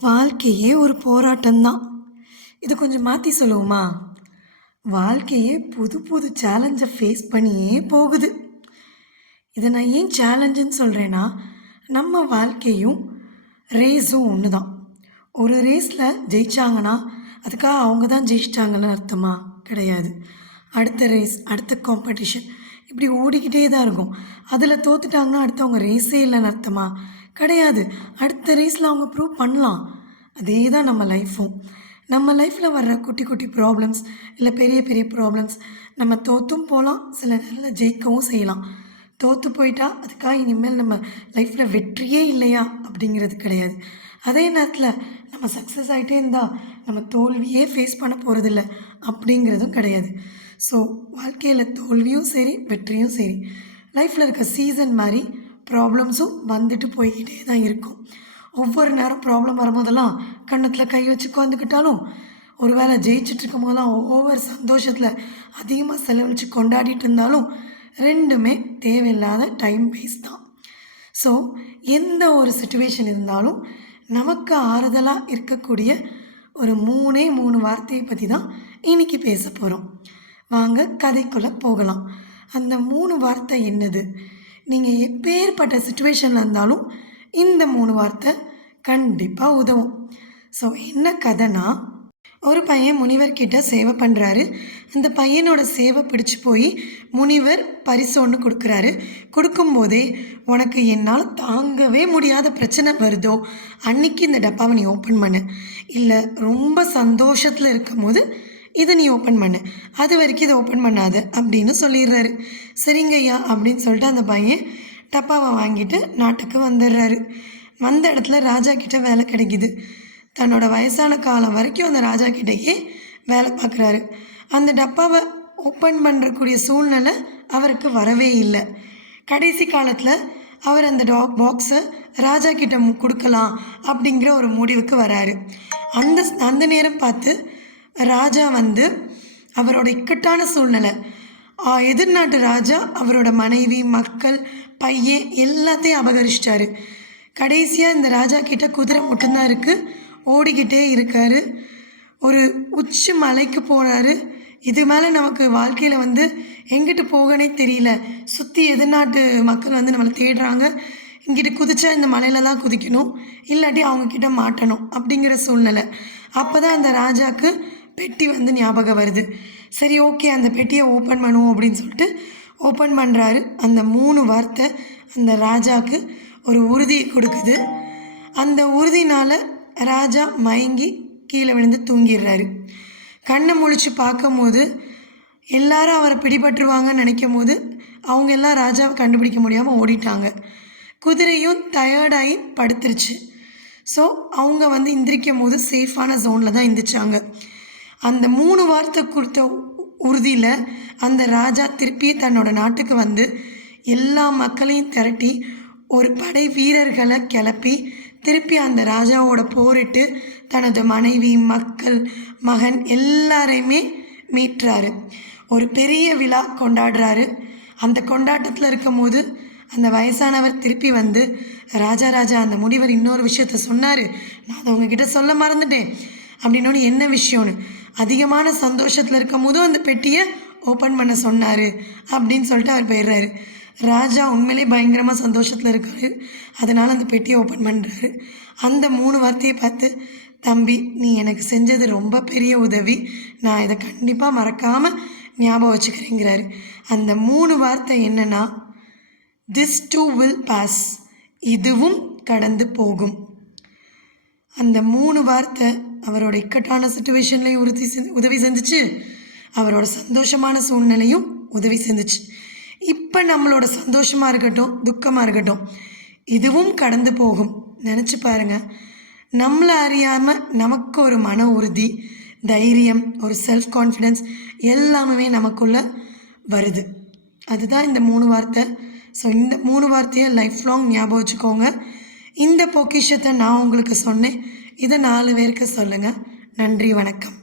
வாழ்க்கையே ஒரு போராட்டம்தான். இது கொஞ்சம் மாற்றி சொல்லுவோமா? வாழ்க்கையே புது புது சேலஞ்சை ஃபேஸ் பண்ணியே போகுது. இதை நான் ஏன் சேலஞ்சுன்னு சொல்கிறேன்னா நம்ம வாழ்க்கையும் ரேஸும் ஒன்று தான் ஒரு ரேஸில் ஜெயிச்சாங்கன்னா அதுக்காக அவங்க தான் ஜெயிச்சிட்டாங்கன்னு அர்த்தமா? கிடையாது. அடுத்த ரேஸ் அடுத்த காம்படிஷன் இப்படி ஓடிக்கிட்டே தான் இருக்கும். அதில் தோத்துட்டாங்கன்னா அடுத்தவங்க ரேஸே இல்லைன்னு அர்த்தமா? கிடையாது. அடுத்த ரேஸில் அவங்க ப்ரூவ் பண்ணலாம். அதே தான் நம்ம லைஃப்பும் நம்ம லைஃப்பில் வர்ற குட்டி குட்டி ப்ராப்ளம்ஸ் இல்லை பெரிய பெரிய ப்ராப்ளம்ஸ் நம்ம தோற்றும் போகலாம் சில நேரத்தில் ஜெயிக்கவும் செய்யலாம். தோற்று போயிட்டா அதுக்காக இனிமேல் நம்ம லைஃப்பில் வெற்றியே இல்லையா? அப்படிங்கிறது கிடையாது. அதே நேரத்தில் நம்ம சக்ஸஸ் ஆகிட்டே இருந்தால் நம்ம தோல்வியே ஃபேஸ் பண்ண போகிறதில்ல அப்படிங்கிறதும் கிடையாது. ஸோ வாழ்க்கையில் தோல்வியும் சரி வெற்றியும் சரி லைஃப்பில் இருக்க சீசன் மாதிரி ப்ராப்ளம்ஸும் வந்துட்டு போய்கிட்டே தான் இருக்கும். ஒவ்வொரு நேரம் ப்ராப்ளம் வரும்போதெல்லாம் கன்னத்தில் கை வச்சு உட்காந்துக்கிட்டாலும் ஒரு வேளை ஜெயிச்சுட்டு இருக்கும் போதெல்லாம் ஒவ்வொரு சந்தோஷத்தில் அதிகமாக செலவழித்து கொண்டாடிட்டு இருந்தாலும் ரெண்டுமே தேவையில்லாத டைம் வேஸ்ட் தான். ஸோ எந்த ஒரு சுச்சுவேஷன் இருந்தாலும் நமக்கு ஆறுதலாக இருக்கக்கூடிய ஒரு மூணே மூணு வார்த்தையை பற்றி தான் இன்னைக்கு பேச போகிறோம் வாங்க கதைக்குள்ளே போகலாம். அந்த மூணு வார்த்தை என்னது? நீங்கள் எப்பேற்பட்ட சுச்சுவேஷனில் இருந்தாலும் இந்த மூணு வார்த்தை கண்டிப்பாக உதவும். ஸோ என்ன கதைனா ஒரு பையன் முனிவர்கிட்ட சேவை பண்ணுறாரு அந்த பையனோட சேவை பிடிச்சி போய் முனிவர் பரிசு ஒன்று கொடுக்குறாரு. கொடுக்கும்போதே உனக்கு என்னால் தாங்கவே முடியாத பிரச்சனை வருதோ? அன்னைக்கு இந்த டப்பாவை நீ ஓப்பன் பண்ணு. இல்லை ரொம்ப சந்தோஷத்தில் இருக்கும் போது இதை நீ ஓப்பன் பண்ணு. அது வரைக்கும் இதை ஓப்பன் பண்ணாத அப்படின்னு சொல்லிடுறாரு. சரிங்க ஐயா அப்படின்னு சொல்லிட்டு அந்த பையன் டப்பாவை வாங்கிட்டு நாட்டுக்கு வந்துடுறாரு. வந்த இடத்துல ராஜா கிட்ட வேலை கிடைக்குது. தன்னோட வயசான காலம் வரைக்கும் அந்த ராஜா கிட்டேயே வேலை பார்க்குறாரு. அந்த டப்பாவை ஓப்பன் பண்ணுறக்கூடிய சூழ்நிலை அவருக்கு வரவே இல்லை. கடைசி காலத்தில் அவர் அந்த டா பாக்ஸை ராஜா கிட்ட கொடுக்கலாம் அப்படிங்கிற ஒரு முடிவுக்கு வராரு. அந்த அந்த நேரம் பார்த்து ராஜா வந்து அவரோட இக்கட்டான சூழ்நிலை. ஆ, எதிர்நாட்டு ராஜா அவரோட மனைவி மக்கள் பையன் எல்லாத்தையும் அபகரிச்சிட்டாரு. கடைசியாக இந்த ராஜா கிட்ட குதிரை மட்டும்தான் இருக்குது ஓடிக்கிட்டே இருக்காரு. ஒரு உச்சி மலைக்கு போகிறாரு இது மேலே நமக்கு வாழ்க்கையில் வந்து எங்கிட்டு போகனே தெரியல. சுற்றி எதிர்நாட்டு மக்கள் வந்து நம்மளை தேடுறாங்க. இங்கிட்டு குதிச்சா இந்த மலையில தான் குதிக்கணும். இல்லாட்டி அவங்கக்கிட்ட மாட்டணும் அப்படிங்கிற சூழ்நிலை. அப்போ தான் அந்த ராஜாவுக்கு பெட்டி வந்து ஞாபகம் வருது. சரி ஓகே அந்த பெட்டியை ஓப்பன் பண்ணுவோம் அப்படின்னு சொல்லிட்டு ஓப்பன் பண்ணுறாரு அந்த மூணு வார்த்தை அந்த ராஜாவுக்கு ஒரு உறுதியை கொடுக்குது. அந்த உறுதினால் ராஜா மயங்கி கீழே விழுந்து தூங்கிடுறாரு. கண்ணை முழிச்சு பார்க்கும்போது எல்லாரும் அவரை பிடிபட்டுருவாங்கன்னு நினைக்கும் போது அவங்க எல்லாம் ராஜாவை கண்டுபிடிக்க முடியாமல் ஓடிட்டாங்க. குதிரையும் டயர்டாகி படுத்துருச்சு. ஸோ அவங்க வந்து எந்திரிக்கும் போது சேஃபான ஜோனில் தான் எந்திரிச்சாங்க. அந்த மூணு வார்த்தை கொடுத்த உறுதியில் அந்த ராஜா திருப்பி தன்னோட நாட்டுக்கு வந்து எல்லா மக்களையும் திரட்டி ஒரு படை வீரர்களை கிளப்பி திருப்பி அந்த ராஜாவோட போரிட்டு தனது மனைவி மக்கள் மகன் எல்லாரையுமே மீட்றாரு. ஒரு பெரிய விழா கொண்டாடுறாரு. அந்த கொண்டாட்டத்தில் இருக்கும் போது அந்த வயசானவர் திருப்பி வந்து ராஜா ராஜா அந்த முனிவர் இன்னொரு விஷயத்த சொன்னார். நான் அதை உங்ககிட்ட சொல்ல மறந்துட்டேன். அப்படின்னோன்னு என்ன விஷயம்னு? அதிகமான சந்தோஷத்தில் இருக்கும் போதும் அந்த பெட்டியை ஓப்பன் பண்ண சொன்னார் அப்படின்னு சொல்லிட்டு அவர் போயிடுறாரு. ராஜா உண்மையிலே பயங்கரமாக சந்தோஷத்தில் இருக்காரு. அதனால் அந்த பெட்டியை ஓப்பன் பண்ணுறாரு அந்த மூணு வார்த்தையை பார்த்து தம்பி நீ எனக்கு செஞ்சது ரொம்ப பெரிய உதவி. நான் இதை கண்டிப்பாக மறக்காமல் ஞாபகம் வச்சுக்கிறேங்கிறாரு. அந்த மூணு வார்த்தை என்னென்னா திஸ் டூ வில் பாஸ் இதுவும் கடந்து போகும். அந்த மூணு வார்த்தை அவரோட இக்கட்டான சுச்சுவேஷன்லையும் உறுதி செஞ்சு உதவி செஞ்சுச்சு. அவரோட சந்தோஷமான சூழ்நிலையும் உதவி செஞ்சுச்சு. இப்போ நம்மளோட சந்தோஷமாக இருக்கட்டும் துக்கமாக இருக்கட்டும் இதுவும் கடந்து போகும். நினச்சி பாருங்க. நம்மளை அறியாமல் நமக்கு ஒரு மன உறுதி தைரியம் ஒரு செல்ஃப் கான்ஃபிடென்ஸ் எல்லாமே நமக்குள்ள வருது. அதுதான் இந்த மூணு வார்த்தை. ஸோ இந்த மூணு வார்த்தையை லைஃப் லாங் ஞாபகம் வச்சுக்கோங்க. இந்த பொக்கிஷத்தை நான் உங்களுக்கு சொன்னேன். இதை நாலு பேருக்கு சொல்லுங்கள் நன்றி வணக்கம்.